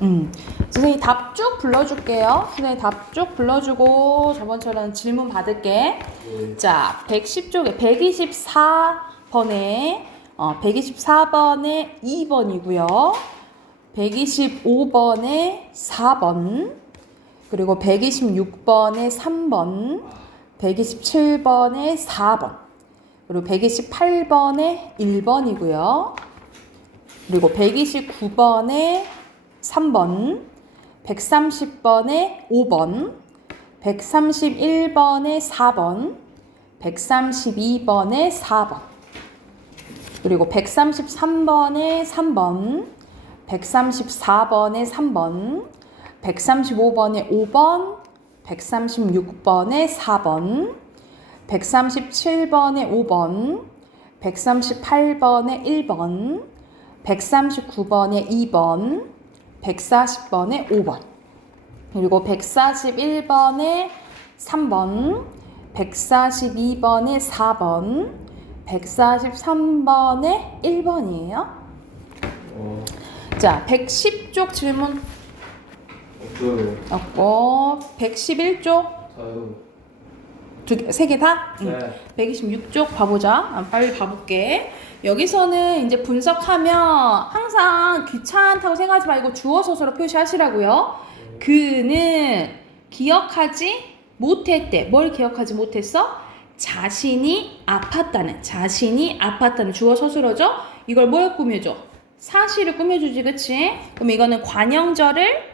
선생님 답 쭉 불러줄게요. 선생님 답 쭉 불러주고 저번처럼 질문 받을게. 자, 110쪽에 124번에 124번에 2번이고요. 125번에 4번, 그리고 126번에 3번, 127번에 4번, 그리고 128번에 1번이고요. 그리고 129번에 3번, 130번에 5번, 131번에 4번, 132번에 4번, 그리고 133번에 3번, 134번에 3번, 135번에 5번, 136번에 4번, 137번에 5번, 138번에 1번, 139번에 2번, 140번에 5번, 그리고 141번에 3번, 142번에 4번, 143번에 1번이에요. 자, 110쪽 질문 없고, 111쪽 세 개 다? 네. 126쪽 봐보자. 빨리 봐볼게. 여기서는 이제 분석하면 항상 귀찮다고 생각하지 말고 주어 서술로 표시하시라고요. 그는 기억하지 못했대. 뭘 기억하지 못했어? 자신이 아팠다는 주어 서술어죠? 이걸 뭘 꾸며줘? 사실을 꾸며주지, 그치? 그럼 이거는 관형절을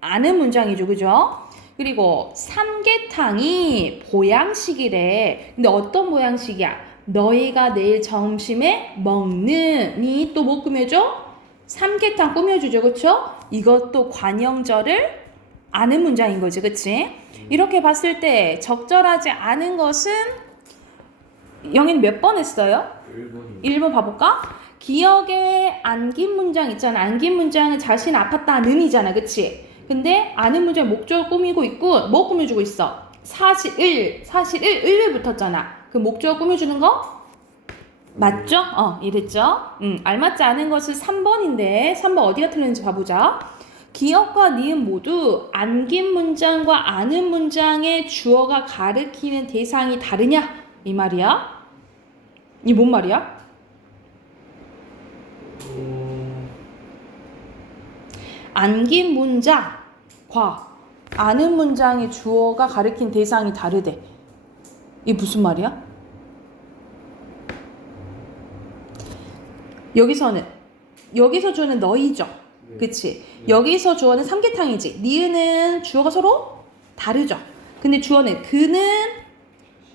아는 문장이죠, 그죠? 그리고 삼계탕이 보양식이래. 근데 어떤 보양식이야? 너희가 내일 점심에 먹는이 또 뭐 꾸며줘? 삼계탕 꾸며주죠, 그쵸? 이것도 관형절을 아는 문장인 거지, 그치? 이렇게 봤을 때 적절하지 않은 것은 영희는 몇 번 했어요? 1번 봐볼까? 기억에 안긴 문장 있잖아. 안긴 문장은 자신 아팠다는 이잖아, 그치? 근데 아는 문장 목적을 꾸미고 있고 뭐 꾸며주고 있어? 사실 1을 붙었잖아. 그 목적을 꾸며주는 거? 맞죠? 이랬죠? 알맞지 않은 것은 3번인데 3번 어디가 틀렸는지 봐보자. 기억과 니은 모두 안긴 문장과 아는 문장의 주어가 가리키는 대상이 다르냐? 이 말이야. 이 뭔 말이야? 안긴 문장과 아는 문장의 주어가 가리킨 대상이 다르대. 이게 무슨 말이야? 여기서 주어는 너희죠. 그치? 여기서 주어는 삼계탕이지. 니은은 주어가 서로 다르죠. 근데 주어는 그는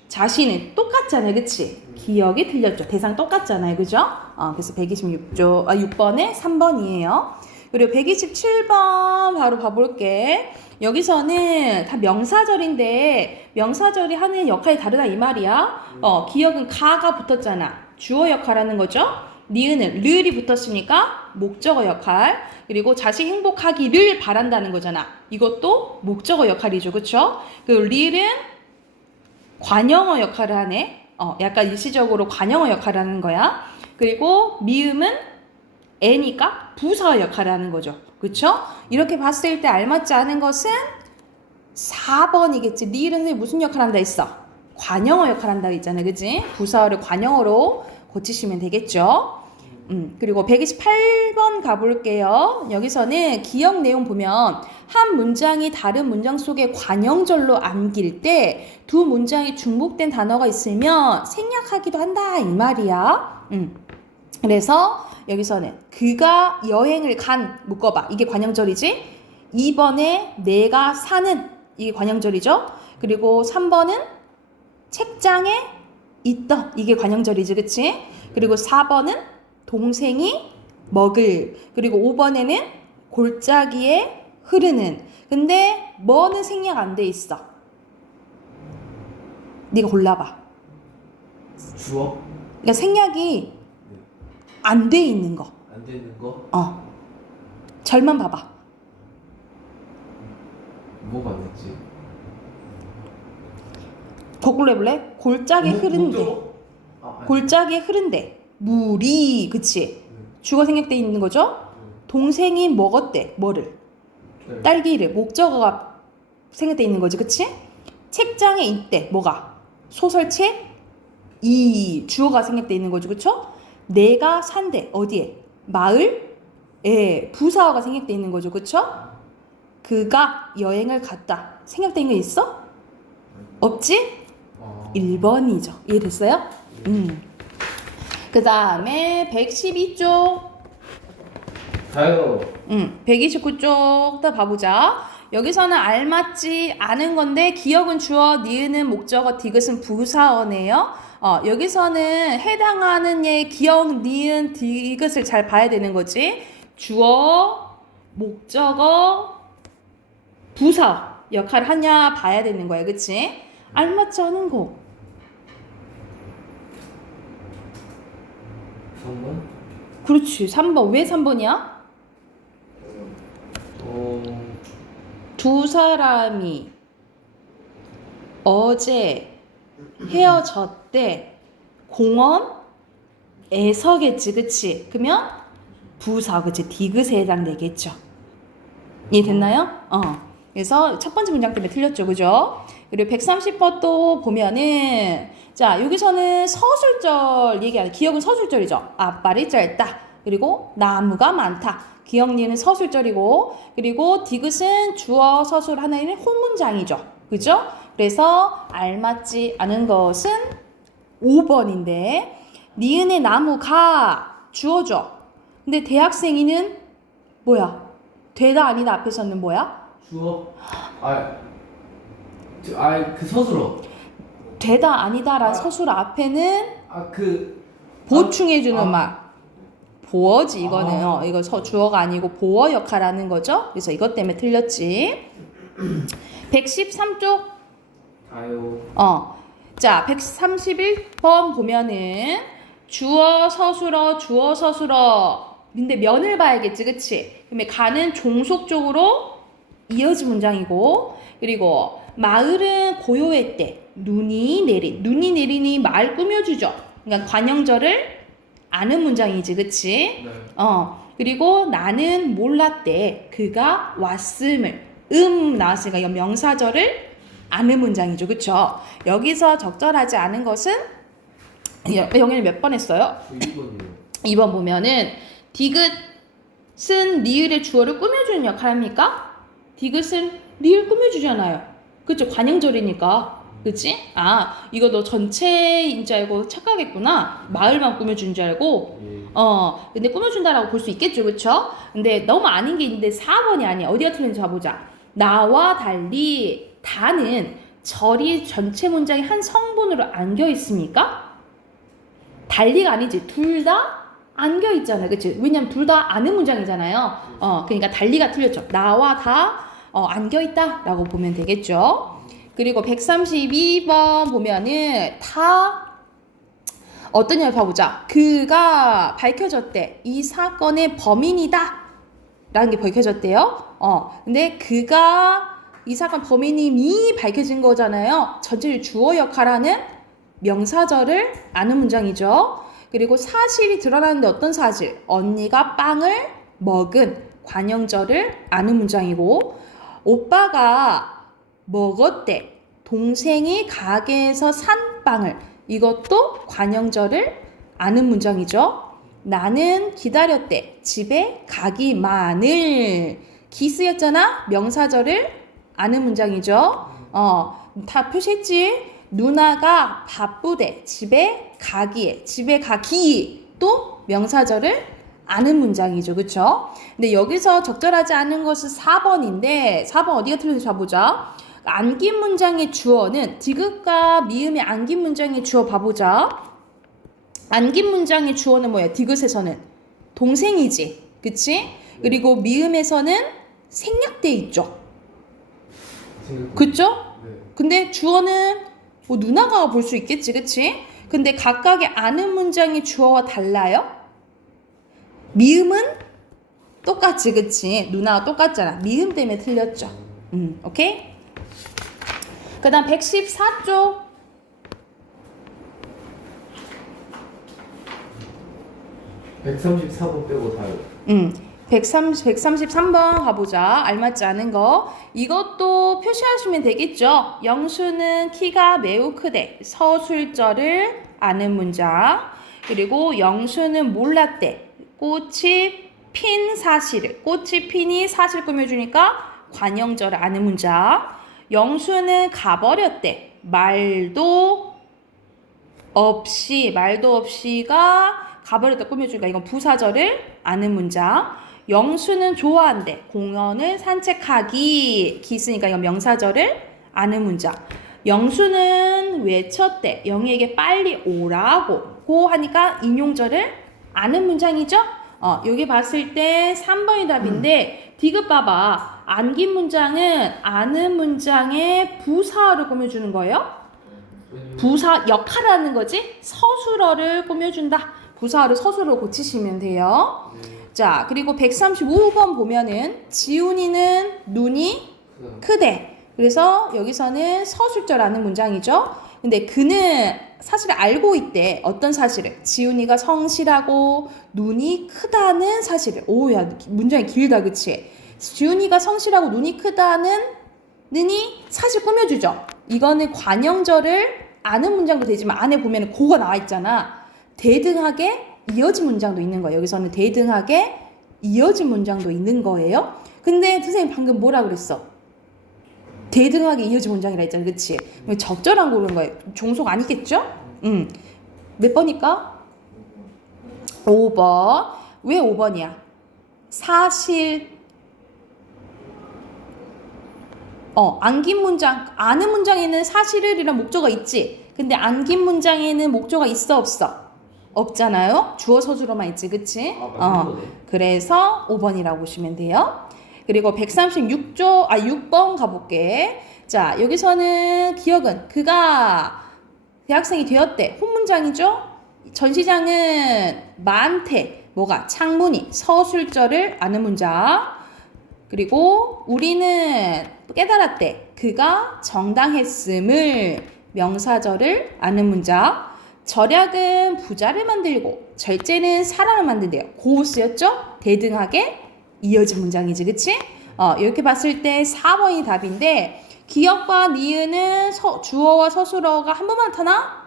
자신은 똑같잖아요. 그치? 기억이 틀렸죠. 대상 똑같잖아요. 그죠? 그래서 6번에 3번이에요. 그리고 127번 바로 봐볼게. 여기서는 다 명사절인데 명사절이 하는 역할이 다르다 이 말이야. 기억은 가가 붙었잖아. 주어 역할하는 거죠. 니은은 르이 붙었으니까 목적어 역할. 그리고 자식 행복하기를 바란다는 거잖아. 이것도 목적어 역할이죠. 그쵸? 그리고 릴은 관형어 역할을 하네. 약간 일시적으로 관형어 역할을 하는 거야. 그리고 미음은 애니까 부사 역할을 하는 거죠. 그쵸? 이렇게 봤을 때 알맞지 않은 것은 4번이겠지. 릴은 무슨 역할 한다 했어? 관형어 역할 한다 했잖아. 그치? 부사어를 관형어로 고치시면 되겠죠. 그리고 128번 가볼게요. 여기서는 기억 내용 보면 한 문장이 다른 문장 속에 관형절로 안길 때 두 문장이 중복된 단어가 있으면 생략하기도 한다 이 말이야. 그래서 여기서는 그가 여행을 간 묶어봐. 이게 관형절이지. 2번에 내가 사는 이게 관형절이죠. 그리고 3번은 책장에 있던 이게 관형절이지. 그치? 그리고 4번은 동생이 먹을. 그리고 5번에는 골짜기에 흐르는. 근데 뭐는 생략 안 돼 있어. 네가 골라봐. 주어? 그러니까 생략이 안 돼 있는 거. 안 되는 거? 절만 봐봐. 뭐가 안 됐지? 거꾸로 해볼래? 골짜기에 흐른대. 골짜기에 흐른대. 물이, 그치? 주가 생략돼 있는 거죠? 동생이 먹었대. 뭐를? 네. 딸기를. 목적어가 생각돼 있는 거지. 그치? 책장에 있대. 뭐가? 소설책? 이 주어가 생각돼 있는 거죠. 그쵸? 내가 산대. 어디에? 마을? 예, 부사어가 생각돼 있는 거죠. 그쵸? 그가 여행을 갔다. 생각돼 있는 게 있어? 없지? 1번이죠. 이해됐어요? 그 다음에 112쪽. 가요. 129쪽 또 봐보자. 여기서는 알맞지 않은 건데 기억은 주어, 니은은 목적어, 디귿은 부사어네요. 여기서는 해당하는 예 기억, 니은, 디귿을 잘 봐야 되는 거지. 주어, 목적어, 부사 역할을 하냐 봐야 되는 거야. 그치? 알맞지 않은 거. 3번? 그렇지. 3번. 왜 3번이야? 두 사람이 어제 헤어졌대. 공원에서겠지. 그치? 그러면 부사, 그치? 디귿에 해당되겠죠. 이해됐나요? 그래서 첫 번째 문장 때문에 틀렸죠. 그죠? 그리고 130번 또 보면은 자, 여기서는 서술절 얘기하는, 기억은 서술절이죠. 앞발이 짧다. 그리고 나무가 많다. 기억니는 서술절이고, 그리고 디귿은 주어 서술 하나의 혼문장이죠. 그죠? 그래서 알맞지 않은 것은 5번인데, 니은의 나무가 주어죠. 근데 대학생이는 뭐야? 되다 아니다 앞에서는 뭐야? 주어? 그 서술어. 되다 아니다라는 서술 앞에는 보충해주는 말. 보어지 이거는. 이거 주어가 아니고 보어 역할하는 거죠. 그래서 이것 때문에 틀렸지. 113쪽. 가요. 자, 131번 보면은 주어 서술어 주어 서술어. 근데 면을 봐야겠지, 그치? 그러면 가는 종속 쪽으로 이어진 문장이고, 그리고 마을은 고요했대. 눈이 내리니 마을 꾸며주죠. 그러니까 관형절을 아는 문장이지, 그치? 네. 그리고 나는 몰랐대. 그가 왔음을. 나왔으니까 이건 명사절을 아는 문장이죠, 그쵸? 여기서 적절하지 않은 것은 영희는 몇 번 했어요? 2번이요. 2번 보면은 디귿은 리을의 주어를 꾸며주는 역할 합니까? 디귿은 리을 꾸며주잖아요. 그쵸? 관형절이니까. 그치? 이거 너 전체인 줄 알고 착각했구나. 마을만 꾸며준 줄 알고. 예. 근데 꾸며준다라고 볼 수 있겠죠, 그쵸? 근데 너무 아닌 게 있는데 4번이 아니야. 어디가 틀린지 봐보자. 나와 달리 다는 절이 전체 문장의 한 성분으로 안겨 있습니까? 달리가 아니지. 둘 다 안겨 있잖아요, 그치? 왜냐면 둘 다 아는 문장이잖아요. 그러니까 달리가 틀렸죠. 나와 다 안겨 있다라고 보면 되겠죠. 그리고 132번 보면은 다 어떠냐 봐보자. 그가 밝혀졌대. 이 사건의 범인이다 라는 게 밝혀졌대요. 근데 그가 이 사건 범인이 밝혀진 거잖아요. 전체를 주어 역할하는 명사절을 아는 문장이죠. 그리고 사실이 드러나는데 어떤 사실? 언니가 빵을 먹은 관형절을 아는 문장이고, 오빠가 먹었대. 동생이 가게에서 산 빵을. 이것도 관형절을 아는 문장이죠. 나는 기다렸대. 집에 가기만을. 기스였잖아. 명사절을 아는 문장이죠. 다 표시했지? 누나가 바쁘대. 집에 가기에. 집에 가기. 또 명사절을 아는 문장이죠. 그쵸? 근데 여기서 적절하지 않은 것은 4번인데 4번 어디가 틀린지 봐보자. 안긴 문장의 주어는 디귿과 미음의 안긴 문장의 주어 봐보자. 안긴 문장의 주어는 뭐야? 디귿에서는 동생이지. 그치? 그리고 미음에서는 생략돼 있죠. 그쵸? 네. 근데 주어는 뭐 누나가 볼 수 있겠지. 그치? 근데 각각의 아는 문장의 주어와 달라요? 미음은 똑같지. 그치? 누나가 똑같잖아. 미음 때문에 틀렸죠. 오케이? 그 다음 114쪽. 134번 빼고 다요. 133번 가보자. 알맞지 않은 거. 이것도 표시하시면 되겠죠. 영수는 키가 매우 크대. 서술절을 아는 문장. 그리고 영수는 몰랐대. 꽃이 핀 사실을. 꽃이 핀이 사실 꾸며주니까 관형절을 아는 문장. 영수는 가버렸대. 말도 없이가 가버렸다 꾸며주니까 이건 부사절을 아는 문장. 영수는 좋아한대. 공원을 산책하기. 기 있으니까 이건 명사절을 아는 문장. 영수는 외쳤대. 영희에게 빨리 오라고. 고 하니까 인용절을 아는 문장이죠. 여기 봤을 때 3번이 답인데 디귿 봐봐. 안긴 문장은 아는 문장의 부사어를 꾸며주는 거예요. 부사 역할을 하는 거지. 서술어를 꾸며준다. 부사어를 서술어로 고치시면 돼요. 자, 그리고 135번 보면은 지훈이는 눈이 크대. 그래서 여기서는 서술절 아는 문장이죠. 근데 그는 사실을 알고 있대. 어떤 사실을? 지훈이가 성실하고 눈이 크다는 사실을. 오야, 문장이 길다, 그치? 지훈이가 성실하고 눈이 크다는 는이 사실 꾸며주죠. 이거는 관형절을 아는 문장도 되지만 안에 보면 고가 나와 있잖아. 대등하게 이어진 문장도 있는 거예요. 여기서는 대등하게 이어진 문장도 있는 거예요. 근데 선생님 방금 뭐라 그랬어? 대등하게 이어진 문장이라 했잖아. 그치? 적절한 거 그런 거예요. 종속 아니겠죠? 몇 번일까? 5번. 왜 5번이야? 사실 안긴 문장, 아는 문장에는 사실을이란 목적어가 있지. 근데 안긴 문장에는 목적어가 있어 없어? 없잖아요. 주어 서술어만 있지, 그치? 그래서 5번이라고 보시면 돼요. 그리고 6번 가볼게. 자, 여기서는 기억은 그가 대학생이 되었대. 혼문장이죠? 전시장은 많대. 뭐가? 창문이. 서술절을 아는 문장. 그리고 우리는 깨달았대. 그가 정당했음을. 명사절을 아는 문장. 절약은 부자를 만들고 절제는 사람을 만든대요. 고 쓰였죠? 대등하게 이어진 문장이지, 그치? 이렇게 봤을 때 4번이 답인데 기역과 니은은 주어와 서술어가 한 번만 나타나?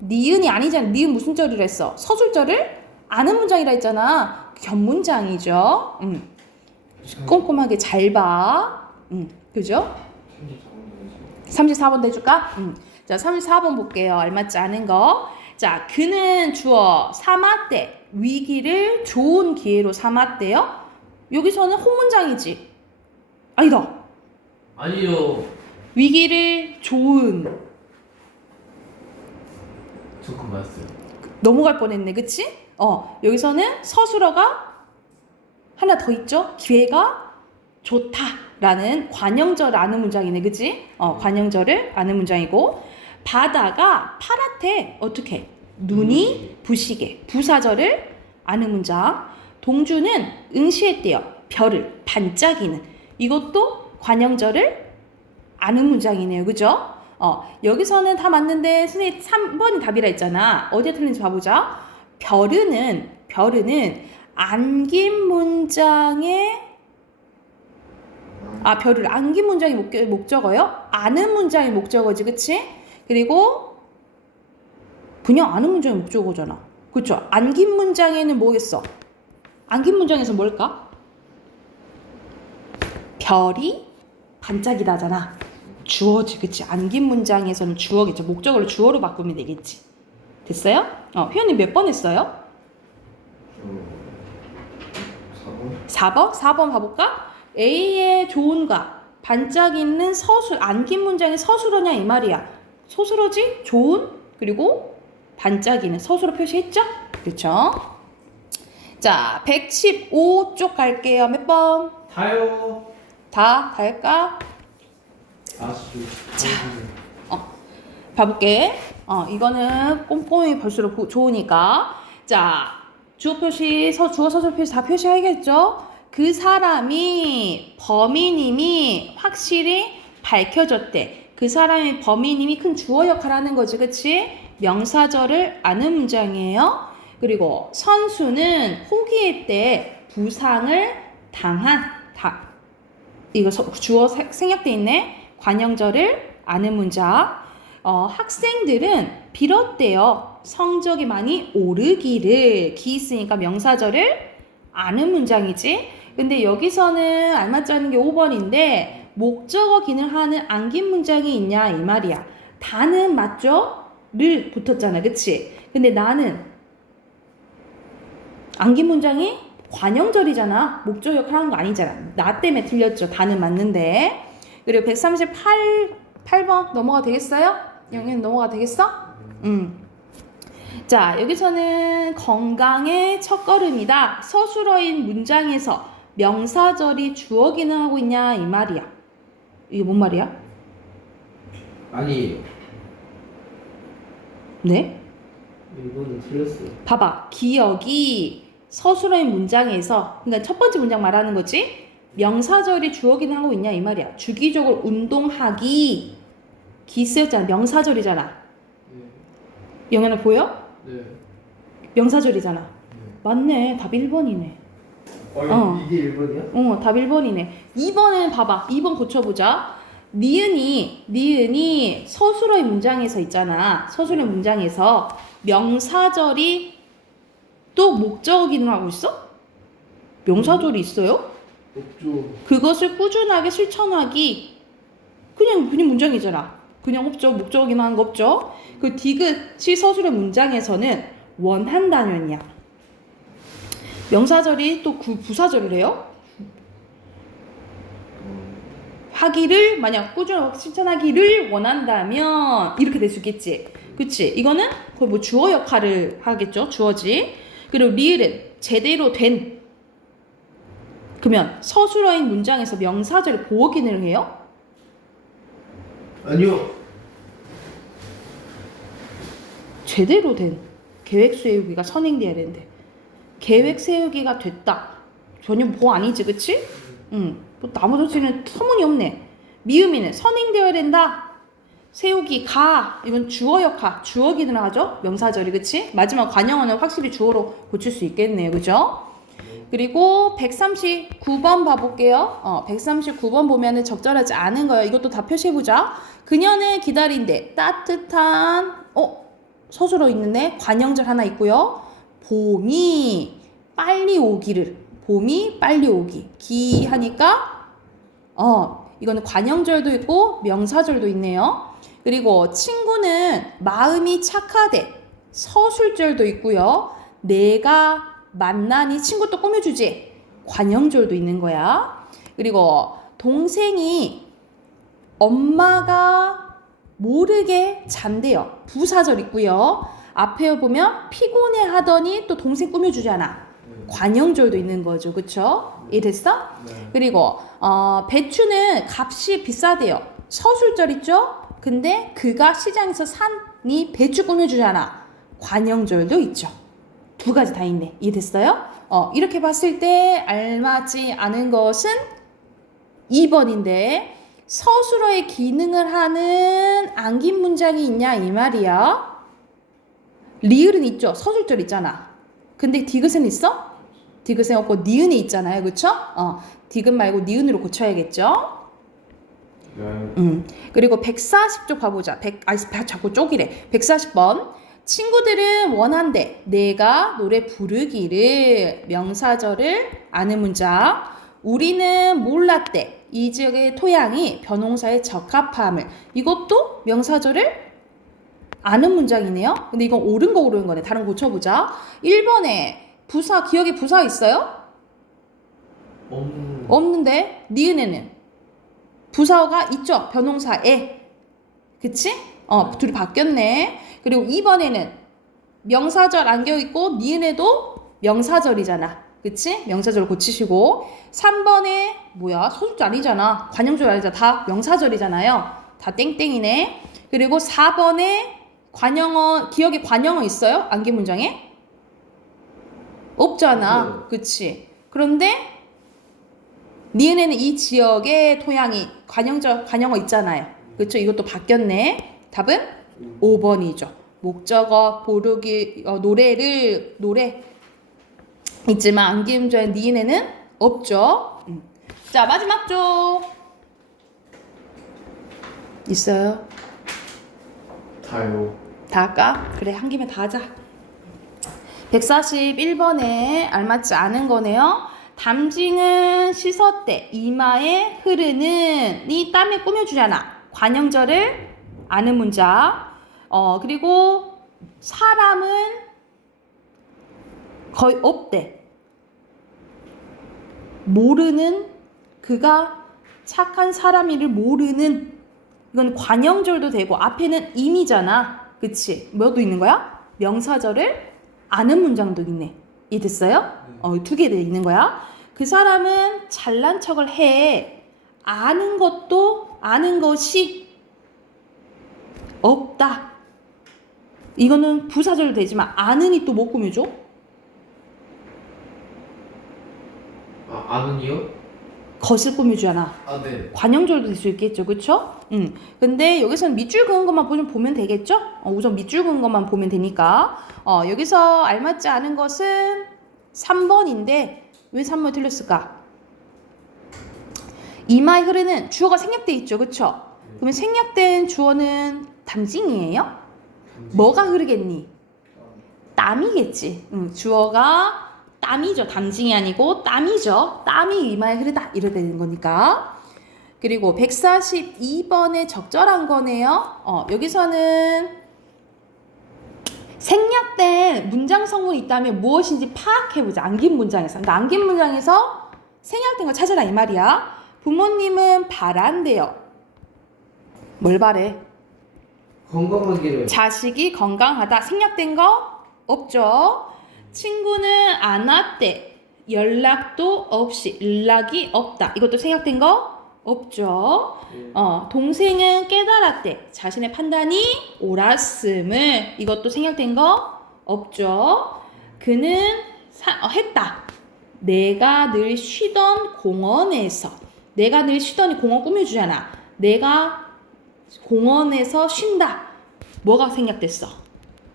니은이 아니잖아. 니은 무슨 절이라 했어? 서술절을 아는 문장이라 했잖아. 견문장이죠. 꼼꼼하게 잘 봐. 그죠? 34번 해줄까? 자, 34번 볼게요. 알맞지 않은 거. 자, 그는 주어 삼았대. 위기를 좋은 기회로 삼았대요. 여기서는 혼문장이지. 아니다. 아니요. 위기를 좋은. 저 그거 맞았어요. 넘어갈 뻔했네, 그치? 여기서는 서술어가 하나 더 있죠? 기회가 좋다라는 관형절을 아는 문장이네, 그치? 관형절을 아는 문장이고. 바다가 파랗대. 어떻게? 눈이 부시게. 부사절을 아는 문장. 동주는 응시했대요. 별을 반짝이는. 이것도 관형절을 아는 문장이네요. 그죠? 여기서는 다 맞는데 선생님 3번이 답이라 했잖아. 어디에 틀린지 봐보자. 별은 안긴 문장의 별을 안긴 문장이 목적어요? 아는 문장이 목적어지, 그치? 그리고 그냥 아는 문장이 목적어잖아. 그쵸? 안긴 문장에는 뭐겠어? 안긴 문장에서 뭘까? 별이 반짝이다잖아. 주어지, 그치? 안긴 문장에서는 주어겠죠. 목적어를 주어로 바꾸면 되겠지. 됐어요? 회원님 몇 번 했어요? 4번? 4번 봐볼까? A의 좋은가 반짝이는 서술, 안긴 문장의 서술어냐 이 말이야. 서술어지? 좋은, 그리고 반짝이는 서술어 표시했죠? 그렇죠? 자, 115쪽 갈게요. 몇 번? 다요. 다 할까? 봐볼게. 이거는 꼼꼼히 볼수록 좋으니까. 자, 주어 표시, 주어 서술 표시 다 표시해야겠죠? 그 사람이 범인임이 확실히 밝혀졌대. 그 사람의 범인임이 큰 주어 역할을 하는 거지, 그치? 명사절을 아는 문장이에요. 그리고 선수는 포기했대. 부상을 당한 이거 주어 생략돼 있네. 관형절을 아는 문장. 학생들은 빌었대요. 성적이 많이 오르기를. 기 있으니까 명사절을 아는 문장이지. 근데 여기서는 알맞지 않은 게 5번인데 목적어 기능하는 안긴 문장이 있냐 이 말이야. 다는 맞죠? 를 붙었잖아. 그치? 근데 나는 안긴 문장이 관형절이잖아. 목적 역할 하는 거 아니잖아. 나 때문에 틀렸죠. 다는 맞는데. 그리고 138번 넘어가 되겠어요? 영현 넘어가 되겠어? 자, 여기서는 건강의 첫걸음이다. 서술어인 문장에서 명사절이 주어 기능하고 있냐 이 말이야. 이게 뭔 말이야? 아니에요. 네? 이거는 틀렸어요. 봐봐. 기억이 서술어인 문장에서, 그러니까 첫 번째 문장 말하는 거지. 명사절이 주어 기능하고 있냐 이 말이야. 주기적으로 운동하기. 기 쓰였잖아. 명사절이잖아. 네. 영현아 보여? 네. 명사절이잖아. 네. 맞네. 답 1번이네. 이게 1번이야? 답 1번이네. 2번은 봐봐. 2번 고쳐보자. 니은이 서술어의 문장에서 있잖아. 서술어의 문장에서 명사절이 또 목적어 기능하고 있어? 명사절이 있어요? 없죠. 그것을 꾸준하게 실천하기. 그냥 문장이잖아. 그냥 없죠. 목적어 기능하는 거 없죠. 그 디귿이 서술어의 문장에서는 원한 단원이야. 명사절이 또 부사절을 해요? 하기를 만약 꾸준하게 실천하기를 원한다면 이렇게 될 수 있겠지. 그치? 이거는 거의 뭐 주어 역할을 하겠죠. 주어지. 그리고 리을은 제대로 된. 그러면 서술어인 문장에서 명사절이 보호 기능을 해요? 아니요. 제대로 된 계획 세우기가 선행돼야 되는데 계획 세우기가 됐다. 전혀 보호 아니지, 그치? 뭐 나머지는 터무니없네. 미음이는 선행되어야 된다. 세우기 가 이건 주어 역할, 주어 기능을 하죠. 명사절이 그치? 마지막 관형어는 확실히 주어로 고칠 수 있겠네요, 그죠? 그리고 139번 봐볼게요. 139번 보면은 적절하지 않은 거예요. 이것도 다 표시해보자. 그녀는 기다린대. 따뜻한 서술어 있는데 관형절 하나 있고요. 봄이 빨리 오기를. 봄이 빨리 오기. 기 하니까 이거는 관형절도 있고 명사절도 있네요. 그리고 친구는 마음이 착하대. 서술절도 있고요. 내가 만나니 친구 또 꾸며주지. 관형절도 있는 거야. 그리고 동생이 엄마가 모르게 잔대요. 부사절 있고요. 앞에 보면 피곤해 하더니 또 동생 꾸며주잖아. 관형절도 있는 거죠. 그쵸? 이해됐어? 네. 그리고 배추는 값이 비싸대요. 서술절 있죠? 근데 그가 시장에서 산이 배추 꾸며주잖아. 관형절도 있죠. 두 가지 다 있네. 이해됐어요? 이렇게 봤을 때 알맞지 않은 것은 2번인데 서술어의 기능을 하는 안긴 문장이 있냐 이 말이야. 리을은 있죠. 서술절 있잖아. 근데 디귿은 있어? 디귿은 없고 니은이 있잖아요. 그쵸? 디귿 말고 니은으로 고쳐야겠죠? 네. 그리고 140쪽 봐보자. 자꾸 쪽이래. 140번. 친구들은 원한대. 내가 노래 부르기를. 명사절을 아는 문장. 우리는 몰랐대. 이 지역의 토양이 벼농사에 적합함을. 이것도 명사절을 아는 문장이네요. 근데 이건 옳은 거 고르는 거네. 다른 거 고쳐보자. 1번에 기억에 부사 있어요? 없는데 니은에는 부사어가 있죠. 벼농사에. 그치? 둘이 바뀌었네. 그리고 2번에는 명사절 안겨있고 니은에도 명사절이잖아. 그치? 명사절 고치시고 3번에 뭐야? 소술절 아니잖아. 관형절 아니잖아. 다 명사절이잖아요. 다 땡땡이네. 그리고 4번에 기억에 관형어 있어요? 안긴 문장에? 없잖아. 그치? 그런데 니은에는 이 지역의 토양이 관형어 있잖아요. 그쵸? 이것도 바뀌었네. 답은 5번이죠. 목적어, 노래 있지만 안기문자의 니은에는 없죠. 자, 마지막 쪽 있어요? 다요. 다 할까? 그래, 한 김에 다 하자. 141번에 알맞지 않은 거네요. 담징은 씻었대. 이마에 흐르는 이 땀에 꾸며주잖아. 관형절을 아는 문자. 그리고 사람은 거의 없대. 모르는, 그가 착한 사람이를 모르는, 이건 관형절도 되고 앞에는 임이잖아. 그치? 뭐도 있는 거야? 명사절을 아는 문장도 있네. 이해됐어요? 두 개 있는 거야. 그 사람은 잘난 척을 해. 아는 것도 아는 것이 없다. 이거는 부사절도 되지만 아는이 또 못 꾸며줘? 아는이요? 것을 꾸며주잖아. 아, 네. 관형절도 될 수 있겠죠, 그쵸? 근데 여기서는 밑줄 그은 것만 보면 되겠죠? 우선 밑줄 그은 것만 보면 되니까. 여기서 알맞지 않은 것은 3번인데, 왜 3번이 틀렸을까? 이마에 흐르는 주어가 생략돼 있죠, 그쵸? 그러면 생략된 주어는 담징이에요? 뭐가 흐르겠니? 땀이겠지. 주어가 땀이죠. 담징이 아니고 땀이죠. 땀이 이마에 흐르다. 이래 되는 거니까. 그리고 142번에 적절한 거네요. 여기서는 생략된 문장 성분이 있다면 무엇인지 파악해보자. 안긴 문장에서. 그러니까 안긴 문장에서 생략된 거 찾아라 이 말이야. 부모님은 바란대요. 뭘 바래? 건강하기를. 자식이 건강하다. 생략된 거 없죠. 친구는 안 왔대. 연락도 없이. 연락이 없다. 이것도 생략된 거 없죠. 동생은 깨달았대. 자신의 판단이 옳았음을. 이것도 생략된 거 없죠. 그는 했다. 내가 늘 쉬던 공원에서. 내가 늘 쉬던 공원 꾸며주잖아. 내가 공원에서 쉰다. 뭐가 생략됐어?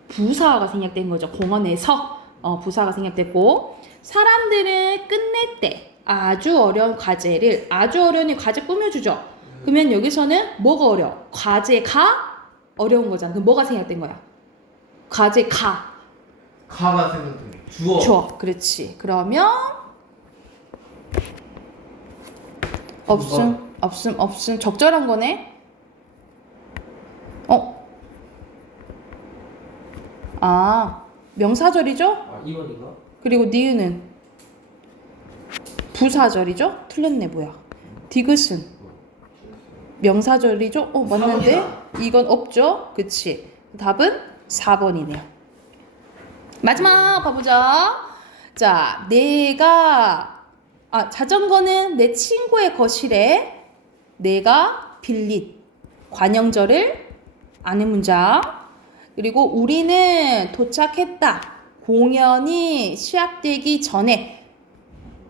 부사가 생략된 거죠. 공원에서 부사가 생략됐고, 사람들은 끝냈대. 아주 어려운 과제를. 아주 어려운 과제 꾸며주죠. 그러면 여기서는 뭐가 어려워? 과제가 어려운 거잖아. 그럼 뭐가 생략된 거야? 과제가. 가가 생각돼. 주어. 주어. 그렇지. 그러면 없음. 적절한 거네. 명사절이죠? 아, 2번인가? 그리고 니은은 부사절이죠? 틀렸네 뭐야. 디귿은 명사절이죠? 맞는데? 이건 없죠? 그치. 답은 4번이네요. 마지막 봐보자. 자, 자전거는 내 친구의 것이래. 내가 빌린. 관형절을 아는 문장. 그리고 우리는 도착했다. 공연이 시작되기 전에.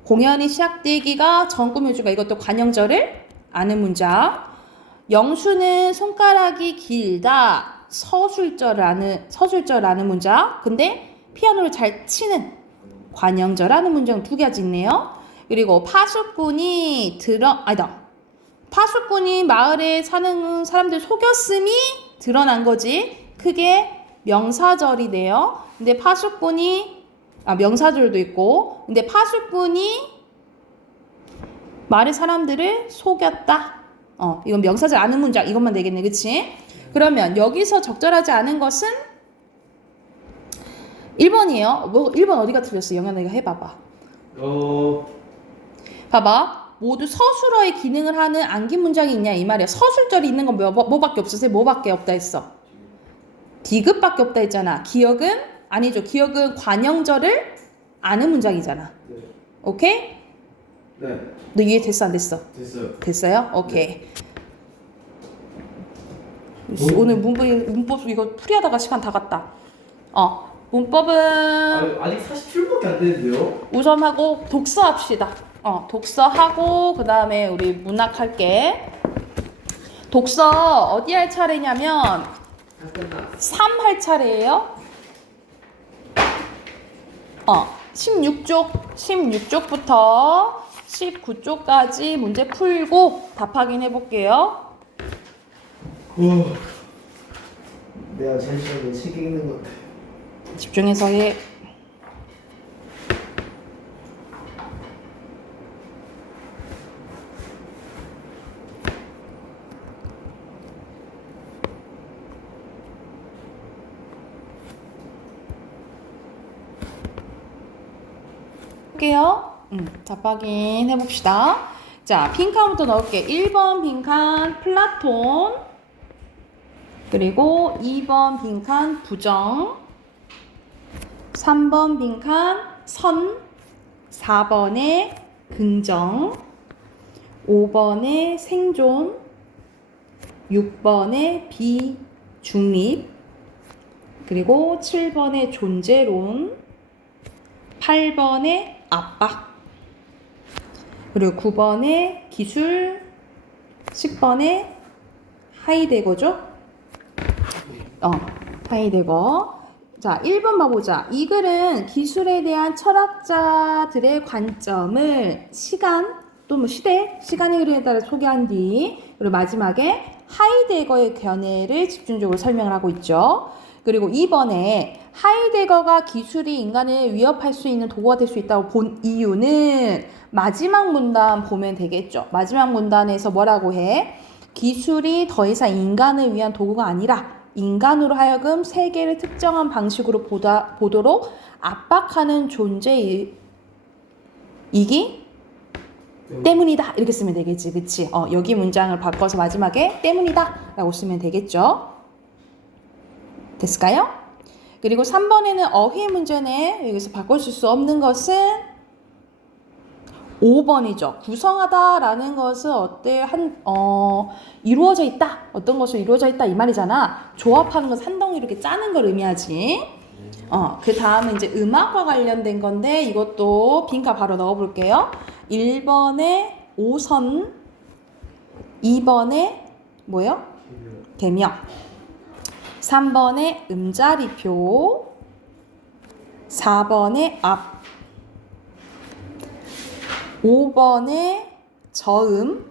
공연이 시작되기가 전 꾸며주가. 이것도 관형절을 아는 문장. 영수는 손가락이 길다. 서술절 아는 문장. 근데 피아노를 잘 치는. 관형절 아는 문장 두 가지 있네요. 그리고 파수꾼이 파수꾼이 마을에 사는 사람들 속였음이 드러난 거지. 크게 명사절이네요. 근데 파수꾼이 명사절도 있고, 근데 파수꾼이 마을의 사람들을 속였다. 이건 명사절 아는 문장. 이것만 되겠네, 그치? 그러면 여기서 적절하지 않은 것은 1번이에요. 1번 어디가 틀렸어? 영현아 이거 해봐봐. 봐봐. 모두 서술어의 기능을 하는 안긴 문장이 있냐 이 말이야. 서술절이 있는 건 뭐밖에 없어? 뭐밖에 없다 했어? 디귿밖에 없다 했잖아. 기억은 아니죠. 기억은 관형절을 아는 문장이잖아. 네. 오케이? 네. 너 이해 됐어 안 됐어? 됐어요. 됐어요? 오케이. 오늘 문법 이거 풀이하다가 시간 다 갔다. 문법은 아직 47분밖에 안 되는데요? 우선 하고 독서 합시다. 독서하고 그 다음에 우리 문학 할게. 독서 어디 할 차례냐면 3 할 차례예요. 16쪽부터 19쪽까지 문제 풀고 답 확인해 볼게요. 우와. 내가 제일 싫어하는 책 읽는 것 같아. 집중해서 해. 할게요. 답 확인해 봅시다. 자, 빈칸부터 넣을게. 1번 빈칸 플라톤, 그리고 2번 빈칸 부정, 3번 빈칸 선, 4번에 긍정, 5번에 생존, 6번에 비중립, 그리고 7번에 존재론, 8번에 압박, 그리고 9번에 기술, 10번에 하이데거죠? 하이데거. 자, 1번 봐보자. 이 글은 기술에 대한 철학자들의 관점을 시간, 또 뭐 시간의 흐름에 따라 소개한 뒤, 그리고 마지막에 하이데거의 견해를 집중적으로 설명을 하고 있죠. 그리고 2번에 하이데거가 기술이 인간을 위협할 수 있는 도구가 될 수 있다고 본 이유는 마지막 문단 보면 되겠죠. 마지막 문단에서 뭐라고 해? 기술이 더 이상 인간을 위한 도구가 아니라 인간으로 하여금 세계를 특정한 방식으로 보도록 압박하는 존재이기 때문이다. 이렇게 쓰면 되겠지. 그치? 여기 문장을 바꿔서 마지막에 때문이다 라고 쓰면 되겠죠. 됐을까요? 그리고 3번에는 어휘 문제네. 여기서 바꿔줄 수 없는 것은 5번이죠. 구성하다라는 것은 이루어져 있다. 어떤 것을 이루어져 있다 이 말이잖아. 조합하는 것은 한 덩이 이렇게 짜는 걸 의미하지. 그 다음은 이제 음악과 관련된 건데 이것도 빈칸 바로 넣어볼게요. 1번에 오선, 2번에 뭐요? 대명, 3번에 음자리표, 4번에 앞, 5번에 저음,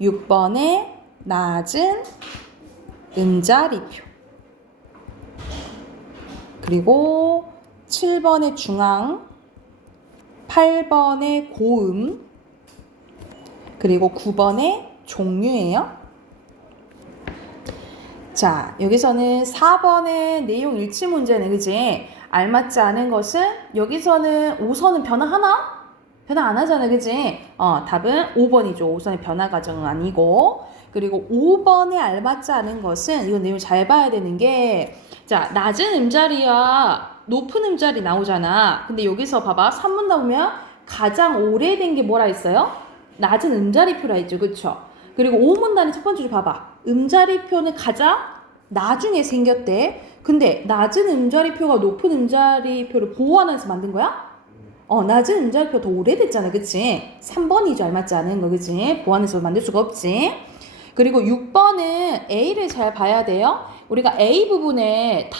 6번에 낮은 음자리표, 그리고 7번에 중앙, 8번에 고음, 그리고 9번에 종류예요. 자, 여기서는 4번의 내용 일치 문제네, 그지? 알맞지 않은 것은 여기서는 5선은 변화하나? 변화 안 하잖아, 그지? 답은 5번이죠. 5선의 변화 과정은 아니고. 그리고 5번에 알맞지 않은 것은 이거 내용 잘 봐야 되는 게, 자, 낮은 음자리와 높은 음자리 나오잖아. 근데 여기서 봐봐. 3문단 보면 가장 오래된 게 뭐라 했어요? 낮은 음자리표라 했죠. 그쵸? 그리고 5문단의 첫 번째 줄 봐봐. 음자리표는 가장 나중에 생겼대. 근데 낮은 음자리표가 높은 음자리표를 보완해서 만든 거야? 낮은 음자리표 더 오래됐잖아. 그치? 3번이죠. 알맞지 않은 거. 그치? 보완해서 만들 수가 없지. 그리고 6번은 A를 잘 봐야 돼요. 우리가 A 부분에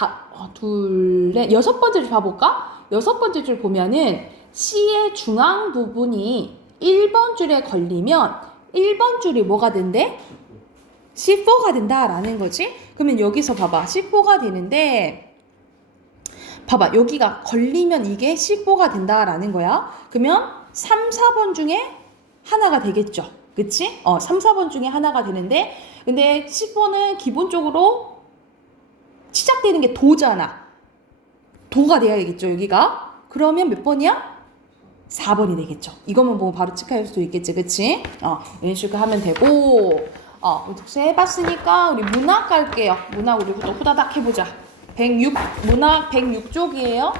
여섯 번째 줄 봐볼까? 여섯 번째 줄 보면은 C의 중앙 부분이 1번 줄에 걸리면 1번 줄이 뭐가 된대? C4가 된다라는 거지. 그러면 여기서 봐봐. C4가 되는데 봐봐. 여기가 걸리면 이게 C4가 된다라는 거야. 그러면 3, 4번 중에 하나가 되겠죠. 그치? 3, 4번 중에 하나가 되는데 근데 C4는 기본적으로 시작되는 게 도잖아. 도가 돼야겠죠. 여기가. 그러면 몇 번이야? 4번이 되겠죠. 이것만 보고 바로 체크할 수도 있겠지. 그치? 이런 식으로 하면 되고 우리 독서 해봤으니까 우리 문학 갈게요. 문학 우리 또 후다닥 해보자. 문학 106쪽이에요.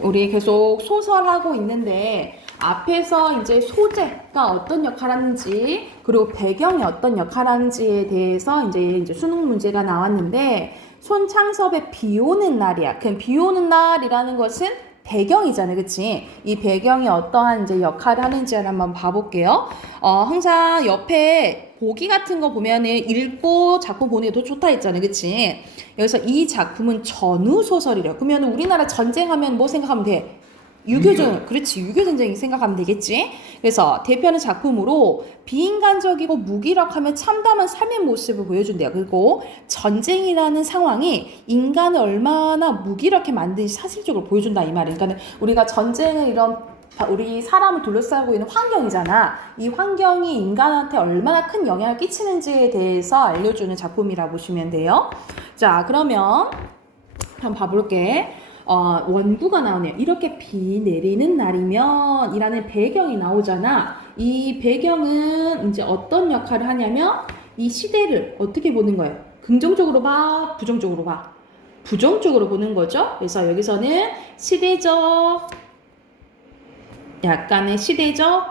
우리 계속 소설하고 있는데 앞에서 이제 소재가 어떤 역할을 하는지 그리고 배경이 어떤 역할을 하는지에 대해서 이제 수능 문제가 나왔는데 손창섭의 비 오는 날이야. 그럼 비 오는 날이라는 것은 배경이잖아요. 그치? 이 배경이 어떠한 이제 역할을 하는지를 한번 봐볼게요. 항상 옆에 보기 같은 거 보면은 읽고 작품 보는 게 더 좋다 했잖아요. 그치? 여기서 이 작품은 전후소설이래요. 그러면 우리나라 전쟁하면 뭐 생각하면 돼? 유교전, 그렇지. 유교전쟁이 생각하면 되겠지. 그래서 대표하는 작품으로 비인간적이고 무기력하며 참담한 삶의 모습을 보여준대요. 그리고 전쟁이라는 상황이 인간을 얼마나 무기력하게 만드는지 사실적으로 보여준다 이 말이에요. 그러니까 우리가 전쟁은 이런 우리 사람을 둘러싸고 있는 환경이잖아. 이 환경이 인간한테 얼마나 큰 영향을 끼치는지에 대해서 알려주는 작품이라고 보시면 돼요. 자, 그러면 한번 봐볼게. 원구가 나오네요. 이렇게 비 내리는 날이면 이라는 배경이 나오잖아. 이 배경은 이제 어떤 역할을 하냐면 이 시대를 어떻게 보는 거예요? 긍정적으로 봐? 부정적으로 봐? 부정적으로 보는 거죠. 그래서 여기서는 약간의 시대적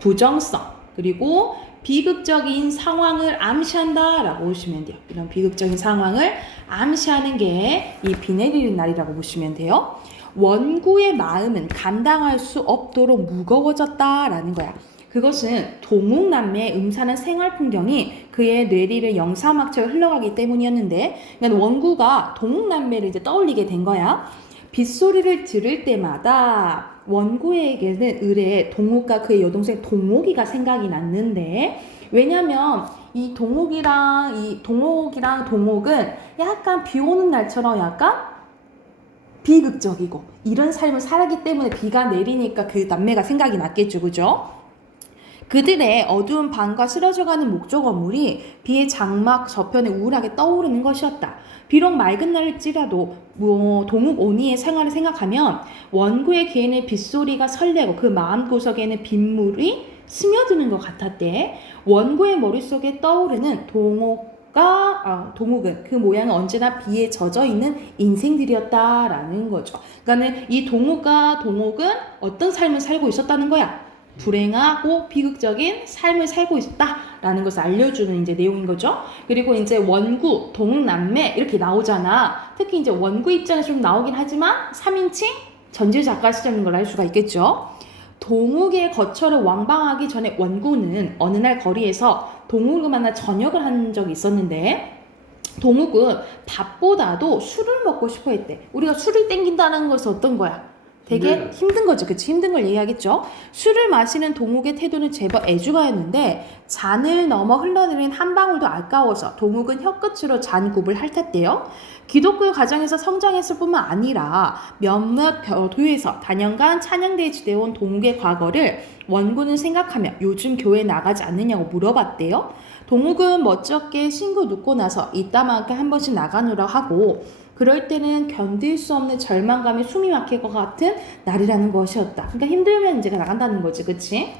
부정성 그리고 비극적인 상황을 암시한다 라고 보시면 돼요. 이런 비극적인 상황을 암시하는 게 이 비 내리는 날이라고 보시면 돼요. 원구의 마음은 감당할 수 없도록 무거워졌다라는 거야. 그것은 동욱남매의 음산한 생활 풍경이 그의 뇌리를 영사막처럼 흘러가기 때문이었는데, 그러니까 원구가 동욱남매를 이제 떠올리게 된 거야. 빗소리를 들을 때마다 원구에게는 의뢰 동욱과 그의 여동생 동옥이가 생각이 났는데, 왜냐면 이 동욱이랑 동옥은 약간 비 오는 날처럼 약간 비극적이고 이런 삶을 살았기 때문에 비가 내리니까 그 남매가 생각이 났겠죠. 그죠? 그들의 어두운 방과 쓰러져가는 목조 건물이 비의 장막 저편에 우울하게 떠오르는 것이었다. 비록 맑은 날일지라도 동욱 오니의 생활을 생각하면 원구의 귀에는 빗소리가 설레고 그 마음구석에는 빗물이 스며드는 것 같았대. 원구의 머릿속에 떠오르는 동욱은 그 모양은 언제나 비에 젖어 있는 인생들이었다라는 거죠. 그러니까 이 동욱은 어떤 삶을 살고 있었다는 거야. 불행하고 비극적인 삶을 살고 있다라는 것을 알려주는 이제 내용인 거죠. 그리고 이제 원구, 동남매 이렇게 나오잖아. 특히 이제 원구 입장에서 좀 나오긴 하지만 3인칭 전제 작가 시점인 걸 알 수가 있겠죠. 동욱의 거처를 왕방하기 전에 원구는 어느 날 거리에서 동욱을 만나 저녁을 한 적이 있었는데, 동욱은 밥보다도 술을 먹고 싶어 했대. 우리가 술이 땡긴다는 것은 어떤 거야? 되게 힘든 거죠. 그치? 힘든 걸 얘기하겠죠. 술을 마시는 동욱의 태도는 제법 애주가였는데 잔을 넘어 흘러내린 한 방울도 아까워서 동욱은 혀끝으로 잔굽을 핥았대요. 기독교 가정에서 성장했을 뿐만 아니라 몇몇 교회에서 단연간 찬양대에 지내온 동욱의 과거를 원구는 생각하며 요즘 교회에 나가지 않느냐고 물어봤대요. 동욱은 멋쩍게 신고 눕고 나서 이따만큼 한 번씩 나가느라 하고, 그럴 때는 견딜 수 없는 절망감에 숨이 막힐 것 같은 날이라는 것이었다. 그러니까 힘들면 이제 나간다는 거지, 그치?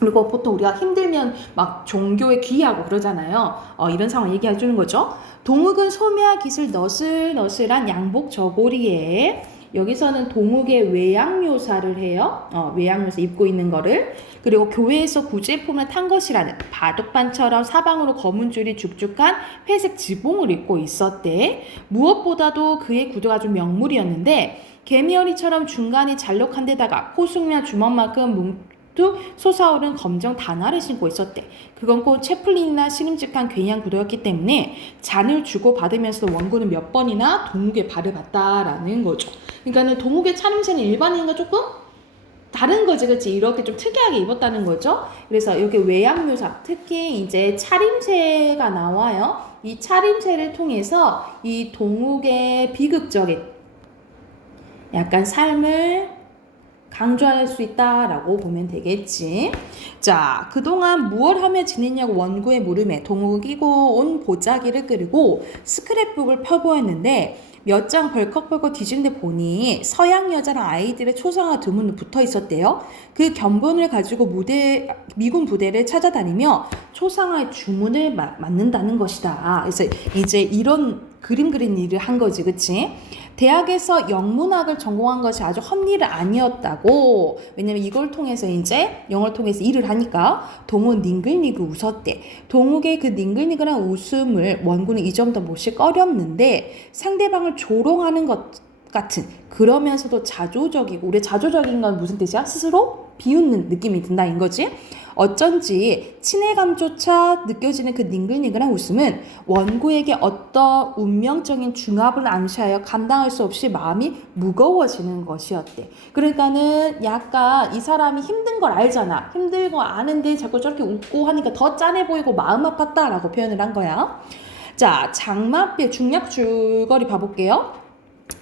그리고 보통 우리가 힘들면 막 종교에 귀하고 그러잖아요. 이런 상황 얘기해 주는 거죠. 동욱은 소매와 깃을 너슬너슬한 양복 저고리에, 여기서는 동욱의 외양 묘사를 해요. 외양 묘사 입고 있는 거를. 그리고 교회에서 구제품을 탄 것이라는 바둑반처럼 사방으로 검은 줄이 죽죽한 회색 지붕을 입고 있었대. 무엇보다도 그의 구두가 좀 명물이었는데 개미허리처럼 중간이 잘록한 데다가 코숙이나 주먹만큼 뭉툭 솟아오른 검정 단화를 신고 있었대. 그건 꼭 채플린이나 시름직한 괴이한 구두였기 때문에 잔을 주고 받으면서도 원구는 몇 번이나 동욱의 발을 봤다라는 거죠. 그러니까는 동욱의 차림새는 일반인과 조금 다른 거지, 그치? 이렇게 좀 특이하게 입었다는 거죠. 그래서 이렇게 외양 묘사, 특히 이제 차림새가 나와요. 이 차림새를 통해서 이 동욱의 비극적인 약간 삶을 강조할 수 있다라고 보면 되겠지. 자, 그동안 무얼 하며 지냈냐고 원구의 물음에 동욱은 끼고 온 보자기를 끄고 스크랩북을 펴보았는데 몇 장 벌컥벌컥 뒤진데 보니 서양 여자랑 아이들의 초상화 드문이 붙어 있었대요. 그 견본을 가지고 미군 부대를 찾아다니며 초상화의 주문을 맞는다는 것이다. 그래서 이제 이런 그림 그리는 일을 한 거지, 그치? 대학에서 영문학을 전공한 것이 아주 헛일은 아니었다고. 왜냐면 이걸 통해서 이제 영어를 통해서 일을 하니까 동욱은 닝글닝글 웃었대. 동욱의 그 닝글닝글한 웃음을 원구는 이 점도 몹시 꺼렸는데 상대방을 조롱하는 것 같은 그러면서도 자조적이고 우리 자조적인 건 무슨 뜻이야? 스스로 비웃는 느낌이 든다인 거지. 어쩐지 친해감조차 느껴지는 그 닝글닝글한 웃음은 원고에게 어떤 운명적인 중압을 암시하여 감당할 수 없이 마음이 무거워지는 것이었대. 그러니까는 약간 이 사람이 힘든 걸 알잖아. 힘든 거 아는데 자꾸 저렇게 웃고 하니까 더 짠해 보이고 마음 아팠다라고 표현을 한 거야. 자, 장맛비 중략 줄거리 봐볼게요.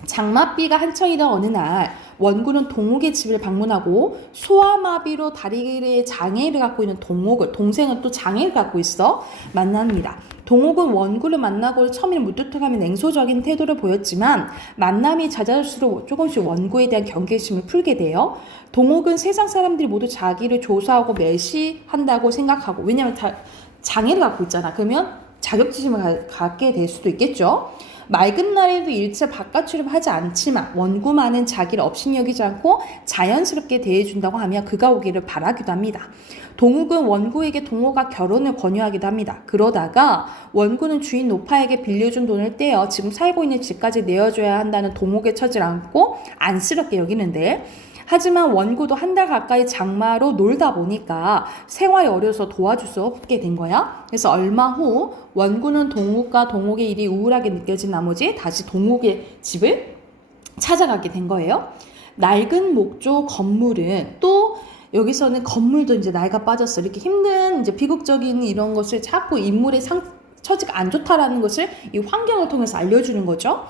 장맛비가 한창이던 어느 날 원구는 동욱의 집을 방문하고 소아마비로 다리에 장애를 갖고 있는 동욱을, 동생은 또 장애를 갖고 있어, 만납니다. 동욱은 원구를 만나고 처음에는 무뚝뚝하며 냉소적인 태도를 보였지만 만남이 잦아질수록 조금씩 원구에 대한 경계심을 풀게 돼요. 동욱은 세상 사람들이 모두 자기를 조사하고 멸시한다고 생각하고, 왜냐면 다 장애를 갖고 있잖아. 그러면 자격지심을 갖게 될 수도 있겠죠. 맑은 날에도 일체 바깥 출입하지 않지만 원구만은 자기를 업신여기지 않고 자연스럽게 대해준다고 하며 그가 오기를 바라기도 합니다. 동욱은 원구에게 동호가 결혼을 권유하기도 합니다. 그러다가 원구는 주인 노파에게 빌려준 돈을 떼어 지금 살고 있는 집까지 내어줘야 한다는 동욱의 처지를 안고 안쓰럽게 여기는데, 하지만 원구도 한 달 가까이 장마로 놀다 보니까 생활이 어려서 도와줄 수 없게 된 거야. 그래서 얼마 후 원구는 동욱과 동욱의 일이 우울하게 느껴진 나머지 다시 동욱의 집을 찾아가게 된 거예요. 낡은 목조 건물은 또 여기서는 건물도 이제 낡아 빠졌어. 이렇게 힘든 이제 비극적인 이런 것을 자꾸 인물의 처지가 안 좋다라는 것을 이 환경을 통해서 알려주는 거죠.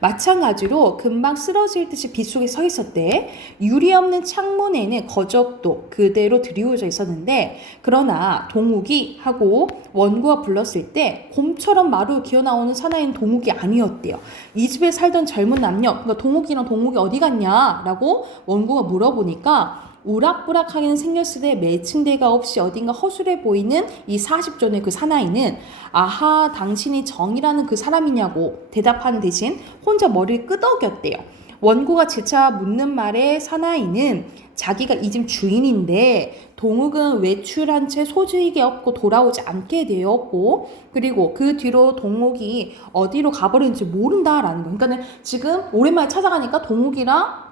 마찬가지로 금방 쓰러질 듯이 빗속에 서 있었대. 유리 없는 창문에는 거적도 그대로 드리워져 있었는데, 그러나 동욱이 하고 원구가 불렀을 때 곰처럼 마루 기어나오는 사나이는 동욱이 아니었대요. 이 집에 살던 젊은 남녀, 그러니까 동욱이랑 동욱이 어디 갔냐라고 원구가 물어보니까 우락부락하게는 생겼으되 매칭대가 없이 어딘가 허술해 보이는 이 40존의 그 사나이는 아하 당신이 정이라는 그 사람이냐고 대답하는 대신 혼자 머리를 끄덕였대요. 원고가 재차 묻는 말에 사나이는 자기가 이 집 주인인데 동욱은 외출한 채 소식이 없고 돌아오지 않게 되었고, 그리고 그 뒤로 동욱이 어디로 가버렸는지 모른다라는 거예요. 그러니까 지금 오랜만에 찾아가니까 동욱이랑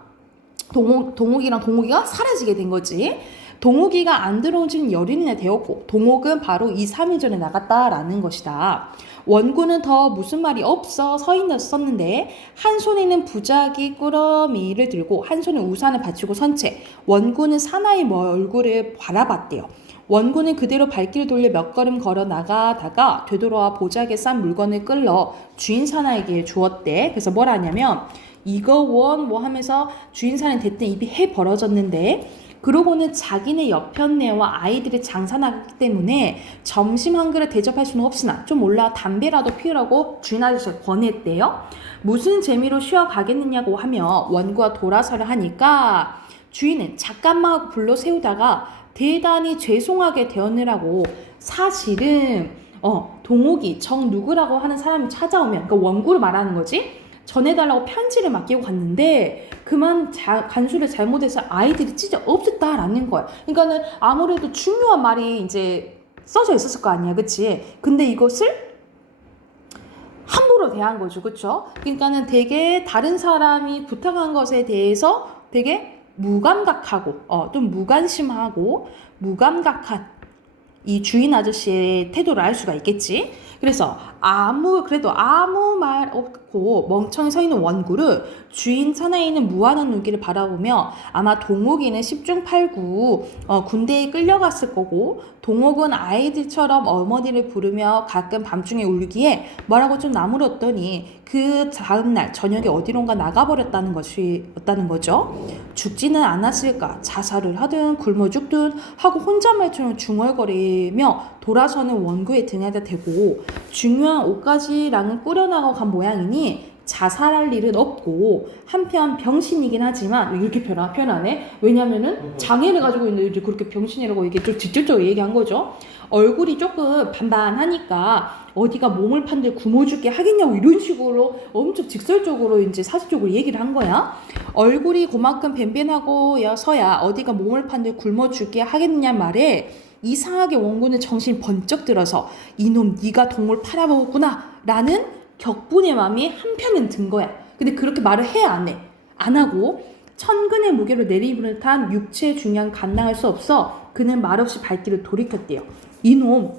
동욱이가 사라지게 된 거지. 동욱이가 안 들어온 지는 열흘이나 되었고 동욱은 바로 2-3일 전에 나갔다라는 것이다. 원구는 더 무슨 말이 없어 서 있었는데 한 손에는 부작이 꾸러미를 들고 한 손에 우산을 받치고 선 채 원구는 사나이 얼굴을 바라봤대요. 원구는 그대로 발길을 돌려 몇 걸음 걸어 나가다가 되돌아와 보자기에 싼 물건을 끌러 주인 사나이에게 주었대. 그래서 뭘 하냐면 이거 원 뭐 하면서 주인 사나이 대뜸 입이 해 벌어졌는데, 그러고는 자기네 옆편네와 아이들이 장사 나갔기 때문에 점심 한 그릇 대접할 수는 없으나 좀 올라 담배라도 피우라고 주인 아저씨가 권했대요. 무슨 재미로 쉬어가겠느냐고 하며 원구가 돌아서려 하니까 주인은 잠깐만 하고 불러 세우다가 대단히 죄송하게 되었느라고, 사실은 동욱이 정 누구라고 하는 사람이 찾아오면, 그러니까 원구를 말하는 거지, 전해달라고 편지를 맡기고 갔는데 그만 간수를 잘못해서 아이들이 찢어 없앴다라는 거야. 그러니까는 아무래도 중요한 말이 이제 써져 있었을 거 아니야, 그치? 근데 이것을 함부로 대한 거죠, 그쵸? 그러니까는 되게 다른 사람이 부탁한 것에 대해서 되게 무감각하고 좀 무관심하고 무감각한 이 주인 아저씨의 태도를 알 수가 있겠지. 그래서 그래도 아무 말 없고 멍청히 서 있는 원구를 주인 사나이는 무한한 눈길을 바라보며 아마 동욱이는 10중 8구 군대에 끌려갔을 거고, 동욱은 아이들처럼 어머니를 부르며 가끔 밤중에 울기에 뭐라고 좀 나무랐더니 그 다음날 저녁에 어디론가 나가버렸다는 거죠. 죽지는 않았을까, 자살을 하든 굶어 죽든 하고 혼잣말처럼 중얼거리며 돌아서는 원구의 등에다 대고 중요한 옷가지랑은 꾸려나가고 간 모양이니 자살할 일은 없고, 한편 병신이긴 하지만 이렇게 표현하네. 왜냐면은 장애를 가지고 있는데 그렇게 병신이라고 이게 좀 직접적으로 얘기한 거죠. 얼굴이 조금 반반하니까 어디가 몸을 판들 굶어죽게 하겠냐고 이런 식으로 엄청 직설적으로 이제 사실적으로 얘기를 한 거야. 얼굴이 그만큼 뱀뱀하고서야 어디가 몸을 판들 굶어죽게 하겠느냐 말에 이상하게 원구는 정신이 번쩍 들어서 이놈 네가 동물 팔아먹었구나 라는 격분의 마음이 한편은 든 거야. 근데 그렇게 말을 해, 안 해? 안 하고 천근의 무게로 내리부를 탄 육체의 중요한 감당할 수 없어 그는 말없이 발길을 돌이켰대요. 이놈,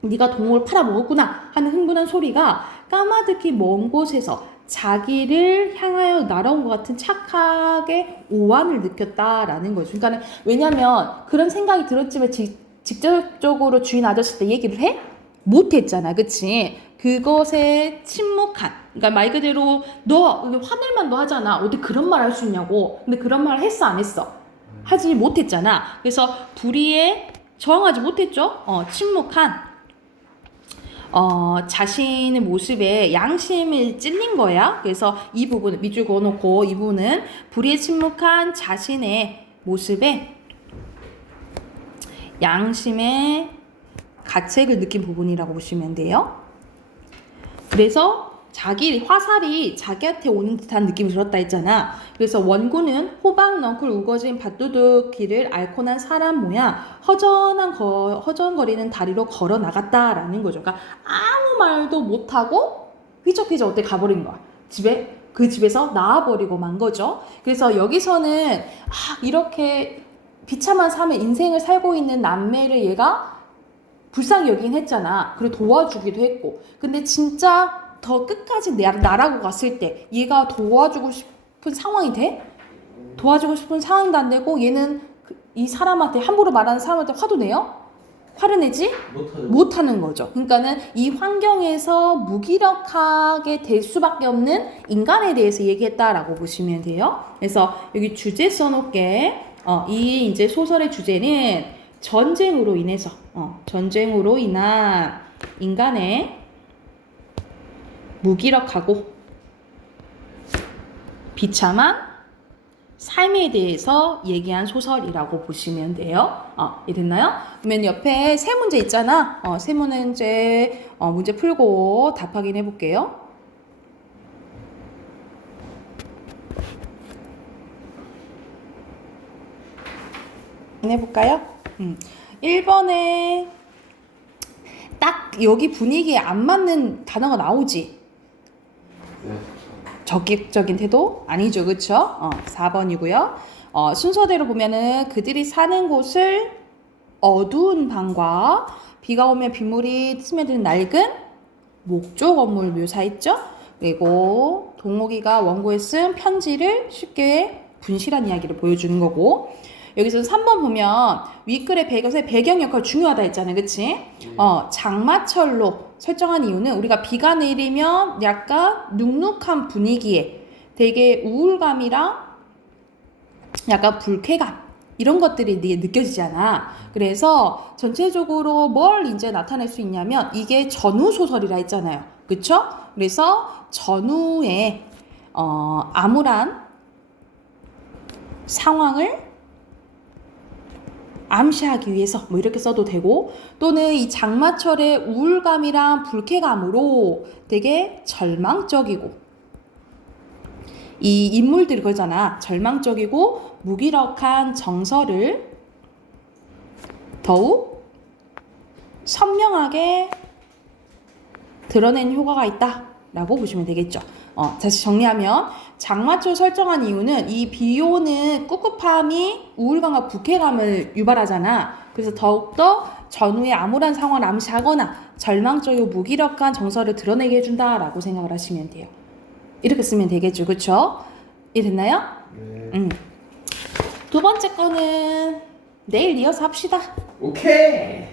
네가 동호를 팔아먹었구나 하는 흥분한 소리가 까마득히 먼 곳에서 자기를 향하여 날아온 것 같은 착하게 오한을 느꼈다라는 거죠. 그러니까 왜냐면 그런 생각이 들었지만 직접적으로 주인 아저씨한테 얘기를 해? 못했잖아, 그치? 그것에 침묵한, 그러니까 말 그대로 너 화낼만도 하잖아. 어떻게 그런 말 할 수 있냐고. 근데 그런 말 했어, 안 했어? 하지 못했잖아. 그래서 불의에 저항하지 못했죠. 침묵한 자신의 모습에 양심을 찔린 거야. 그래서 이 부분 밑줄 그어놓고 이 부분은 불의에 침묵한 자신의 모습에 양심의 가책을 느낀 부분이라고 보시면 돼요. 그래서 화살이 자기한테 오는 듯한 느낌이 들었다 했잖아. 그래서 원고는 호박 넝쿨 우거진 밭두둑길을 앓고 난 사람 모양 허전거리는 다리로 걸어 나갔다라는 거죠. 그러니까 아무 말도 못하고 휘적휘적 어떻게 가버린 거야. 그 집에서 나와버리고 만 거죠. 그래서 여기서는 이렇게 비참한 삶의 인생을 살고 있는 남매를 얘가 불쌍히 여긴 했잖아. 그리고 도와주기도 했고. 근데 진짜 더 끝까지 나라고 갔을 때 얘가 도와주고 싶은 상황이 돼? 도와주고 싶은 상황도 안 되고 얘는 이 사람한테 함부로 말하는 사람한테 화도 내요? 화를 내지? 못하는 거죠. 그러니까는 이 환경에서 무기력하게 될 수밖에 없는 인간에 대해서 얘기했다라고 보시면 돼요. 그래서 여기 주제 써놓을게. 이 이제 소설의 주제는 전쟁으로 인한 인간의 무기력하고 비참한 삶에 대해서 얘기한 소설이라고 보시면 돼요. 이해됐나요? 그러면 옆에 세 문제 있잖아. 세 문제 문제 풀고 답 확인해 볼게요. 해볼까요? 1번에 딱 여기 분위기에 안 맞는 단어가 나오지? 적극적인 태도? 아니죠, 그쵸? 4번이고요. 순서대로 보면은 그들이 사는 곳을 어두운 방과 비가 오면 빗물이 스며드는 낡은 목조 건물 묘사했죠? 그리고 동옥이가 원고에 쓴 편지를 쉽게 분실한 이야기를 보여주는 거고, 여기서 3번 보면 윗글의 배경 역할 중요하다 했잖아요. 그치? 장마철로 설정한 이유는 우리가 비가 내리면 약간 눅눅한 분위기에 되게 우울감이랑 약간 불쾌감 이런 것들이 느껴지잖아. 그래서 전체적으로 뭘 이제 나타낼 수 있냐면 이게 전후 소설이라 했잖아요. 그쵸? 그래서 전후에 암울한 상황을 암시하기 위해서 뭐 이렇게 써도 되고, 또는 이 장마철의 우울감이랑 불쾌감으로 되게 절망적이고, 이 인물들이 그러잖아. 절망적이고 무기력한 정서를 더욱 선명하게 드러낸 효과가 있다라고 보시면 되겠죠. 다시 정리하면 장마철 설정한 이유는 이 비오는 꿉꿉함이 우울감과 불쾌감을 유발하잖아. 그래서 더욱더 전후의 암울한 상황을 암시하거나 절망적이고 무기력한 정서를 드러내게 해준다라고 생각을 하시면 돼요. 이렇게 쓰면 되겠죠. 그쵸? 이해됐나요? 네. 두 번째 거는 내일 이어서 합시다. 오케이.